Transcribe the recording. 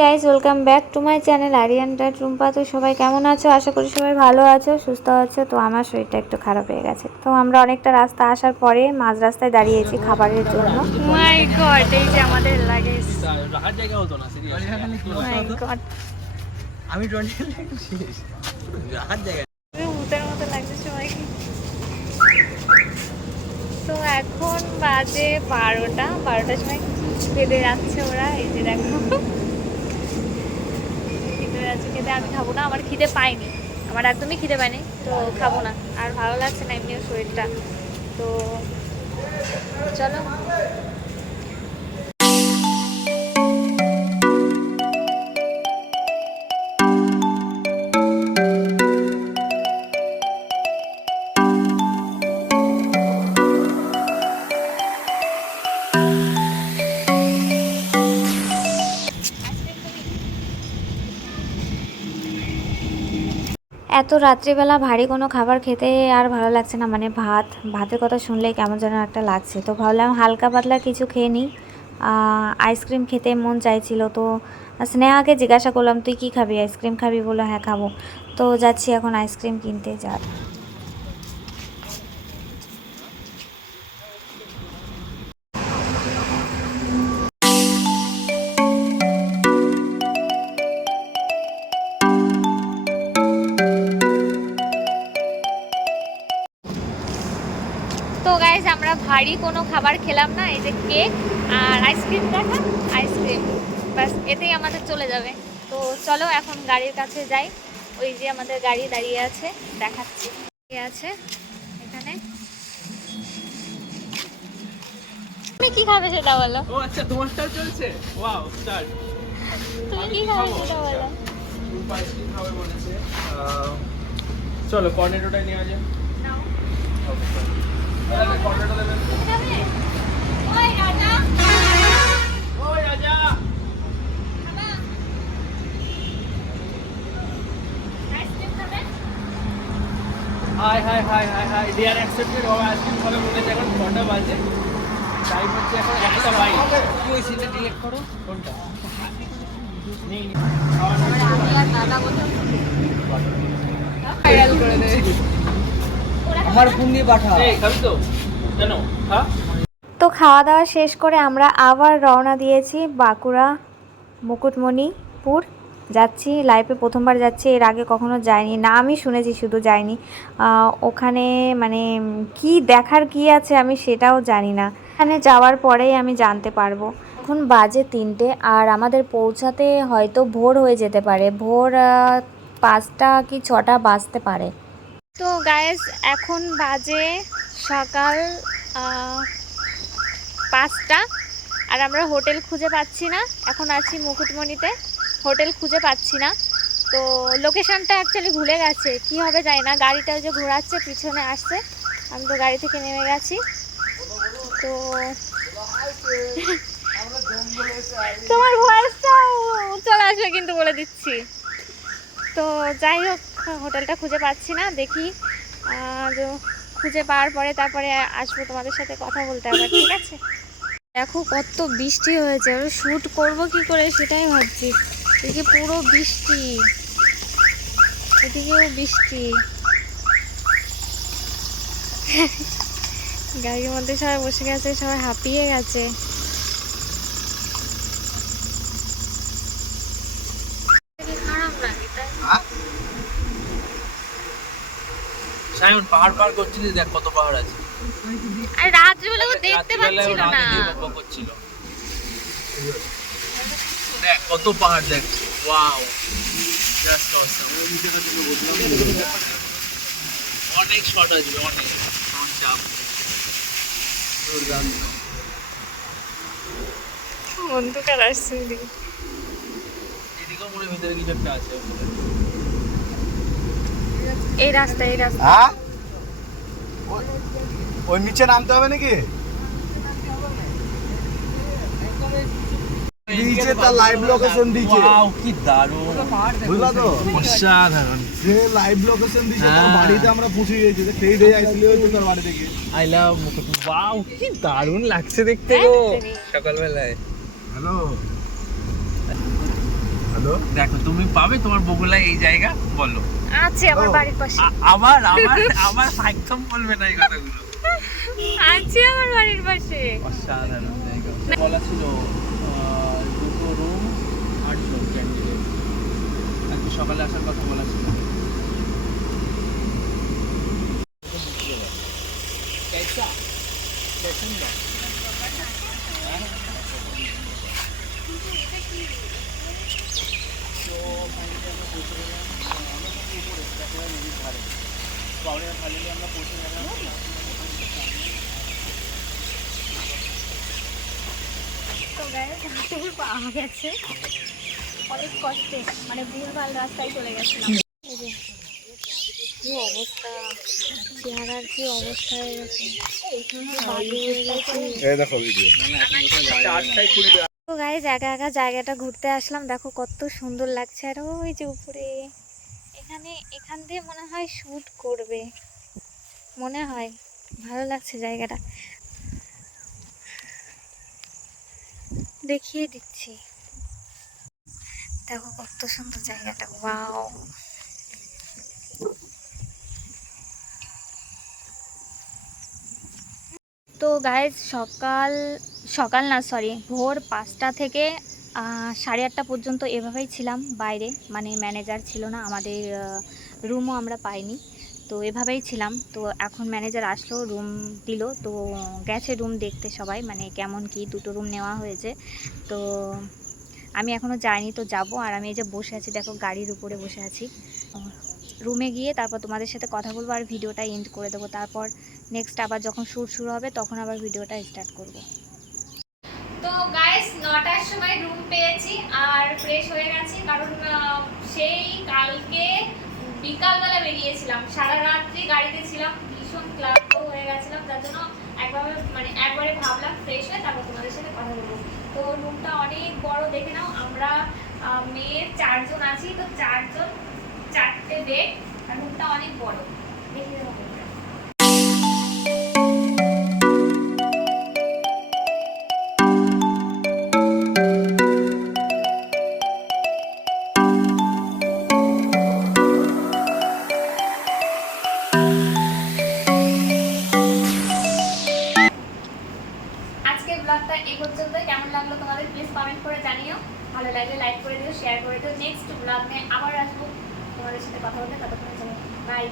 Guys welcome back to my channel আরিয়ানটা Tumpa তো সবাই কেমন আছো? আশা করি সবাই ভালো আছো সুস্থ আছো। তো আমার শরীরটা একটু খারাপ হয়ে গেছে। তো আমরা অনেকটা রাস্তা আসার পরে মাঝ রাস্তায় দাঁড়িয়েছি খাবারের জন্য। মাই গড এই যে আমাদের আমি লাগছে সবাইকে। তো এখন বাজে বারোটা। বারোটার সময় খেতে যাচ্ছে ওরা এই যে দেখো। খেতে আমি খাব না, আমার খিদে পাইনি আমার একদমই খিদে পাইনি তো খাব না। আর ভালো লাগছে না এমনিও শরীরটা। তো চলো। এত রাত্রিবেলা ভারী কোনো খাবার খেতে আর ভালো লাগছে না মানে ভাত, ভাতের কথা শুনলেই কেমন যেন একটা লাগছে। তো ভাবলাম হালকা পাতলা কিছু খেয়ে নিই। আইসক্রিম খেতে মন চাইছিল, তো স্নেহাকে জিজ্ঞাসা করলাম, তুই কি খাবি? আইসক্রিম খাবি? বলে হ্যাঁ খাব। তো যাচ্ছি এখন আইসক্রিম কিনতে যা তো গাইজ আমরা ভারী কোনো খাবার খেলাম না এই যে কেক আর আইসক্রিম দেখা? আইসক্রিম ব্যাস এতেই আমাদের চলে যাবে। তো চলো এখন গাড়ির কাছে যাই। ওই যে আমাদের গাড়ি দাঁড়িয়ে আছে দেখাচ্ছি। আছে এখানে? তুমি কি খাবে সেটা বলো। ও আচ্ছা তোমার স্টার চলছে? ওয়াও স্টার তুমি কি খাবে সেটা বলো। খাবে বলেছে? চলো কর্নেটোটাই নেওয়া যায় নাও। Hi hi hi hi hi dear accepted ও আইসক্রিম খাবে বলেছে এখন কটা বাজে। টাইম হচ্ছে এখন একটা বাইশ কি ওই সিটে ডিলেক্ট করো কোনটা নেই নেই। খাওয়া না। আমার পাঠা। খাবি তো? কেন? হ্যাঁ তো খাওয়া দাওয়া শেষ করে আমরা আবার রওনা দিয়েছি বাঁকুড়া মুকুটমণিপুর। যাচ্ছি লাইফে প্রথমবার যাচ্ছি এর আগে কখনো যাইনি। না আমি শুনেছি শুধু যাইনি। ওখানে মানে কি দেখার কি আছে আমি সেটাও জানি না। ওখানে যাওয়ার পরেই আমি জানতে পারব। এখন বাজে তিনটে আর আমাদের পৌঁছাতে হয়তো ভোর হয়ে যেতে পারে। ভোর পাঁচটা কি ছটা বাজতে পারে। তো গায়েস এখন বাজে সকাল পাঁচটা। আর আমরা হোটেল খুঁজে পাচ্ছি না। এখন আছি মুকুটমণিতে। হোটেল খুঁজে পাচ্ছি না। তো লোকেশনটা অ্যাকচুয়ালি ভুলে গেছে। কি হবে জানি না। গাড়িটা যে ঘোরাচ্ছে, পিছনে আসছে। আমি তো গাড়ি থেকে নেমে গেছি। তো তোমার ভয়েসটা চলে আসবে কিন্তু বলে দিচ্ছি। তো যাই হোক হোটেলটা খুঁজে পাচ্ছি না, দেখি খুঁজে পাওয়ার পরে তারপরে আসব তোমাদের সাথে কথা বলতে আবার, ঠিক আছে? দেখো কত বৃষ্টি হয়েছে আমি শ্যুট করব কি করে সেটাই ভাবছি। এদিকে পুরো বৃষ্টি, এদিকেও বৃষ্টি। গাড়ির মধ্যে সবাই বসে গেছে, সবাই হাঁপিয়ে গেছে খারাপ লাগে তাই সায়ন পাহাড় পার করছিলিস দেখ কত পাহাড় আছে। আর রাত্রিবেলা ও দেখতে পাচ্ছিল না। করছিল। দেখ কত পাহাড় দেখ। ওয়াও। জাস্ট অসম অনেক শট আসবে অনেক। আমার চাপ দুর্দান্ত অন্ধকার আসছে ওদিকে। এদিকেও মনে ভিতরে কিছু একটা আছে। এই রাস্তা এই রাস্তা। হ্যাঁ? ওই- ওই নিচে নামতে হবে নাকি? তার লাইভ লোকেশন দিয়েছে। ওয়াও কি দারুণ। বুঝলা তো? অসাধারণ। যে লাইভ লোকেশন তার। বাড়িতে আমরা পৌঁছে গেছি সেই দিয়ে আসলে হয়তো তার বাড়ি থেকে আই লাভ মুকুট। ওয়াও কি দারুণ লাগছে দেখতে গো। সকালবেলায়। Hello হ্যালো দেখো তুমি পাবে তোমার বগুলায় এই জায়গা বলো আছে আমার ও। বাড়ির পাশে আ- আবার আবার আবার একদম বলবে না এই কথাগুলো আছে আমার বাড়ির পাশে অসাধারণ জায়গা বলা ছিল আহ, দুটো রুম আটজন ক্যান্ডিডেট আজকে সকালে আসার কথা বলা ছিল कैसा कैसा পাউনের ফাইনালি আমরা পৌঁছে গেলাম তো গাইস পাওয়া গেছে অনেক কষ্টে মানে ভুলভাল রাস্তায় চলে গেছিলাম। কি অবস্থা? চেহারার কি অবস্থা তো গাইজ একা একা জায়গাটা ঘুরতে আসলাম। দেখো কত সুন্দর লাগছে। আর ওই যে উপরে। এখানে, এখান দিয়ে মনে হয় শ্যুট করবে। মনে হয়। ভালো লাগছে জায়গাটা। দেখিয়ে দিচ্ছি। দেখো কত সুন্দর জায়গাটা। ওয়াও। তো গাইজ সকাল সকাল না সরি ভোর পাঁচটা থেকে সাড়ে আটটা পর্যন্ত এভাবেই ছিলাম বাইরে। মানে ম্যানেজার ছিল না, আমাদের রুমও আমরা পাইনি। তো এভাবেই ছিলাম। তো এখন ম্যানেজার আসলো রুম দিল। তো গেছে রুম দেখতে সবাই মানে কেমন কি দুটো রুম নেওয়া হয়েছে। তো আমি এখনও যাইনি, তো যাব। আর আমি এই যে বসে আছি, দেখো গাড়ির উপরে বসে আছি। রুমে গিয়ে তারপর তোমাদের সাথে কথা বলব আর ভিডিওটা এন্ড করে দেবো। তারপর নেক্সট আবার যখন শ্যুট শুরু হবে, তখন আবার ভিডিওটা স্টার্ট করব। তো গাইস নটার সময় রুম পেয়েছি আর ফ্রেশ হয়ে গেছি কারণ সেই কালকে বিকালবেলা বেরিয়েছিলাম। সারা রাত্রি গাড়িতে ছিলাম, ভীষণ ক্লান্ত হয়ে গেছিলাম, তার জন্য একভাবে মানে একবারে ভাবলাম ফ্রেশ হয়ে তারপর তোমাদের সাথে কথা বলব। তো রুমটা অনেক বড়, দেখে নাও, আমরা মেয়ে চারজন আছি, তো চারজন, চারটে বেড আর রুমটা অনেক বড়। এই পর্যন্ত। কেমন লাগল তোমাদের প্লিজ কমেন্ট করে জানিও। ভালো লাগলে লাইক করে দিও শেয়ার করে দিও। নেক্সট ব্লগ আবার আসব। তোমাদের সাথে কথা বলতে ততক্ষণ বাই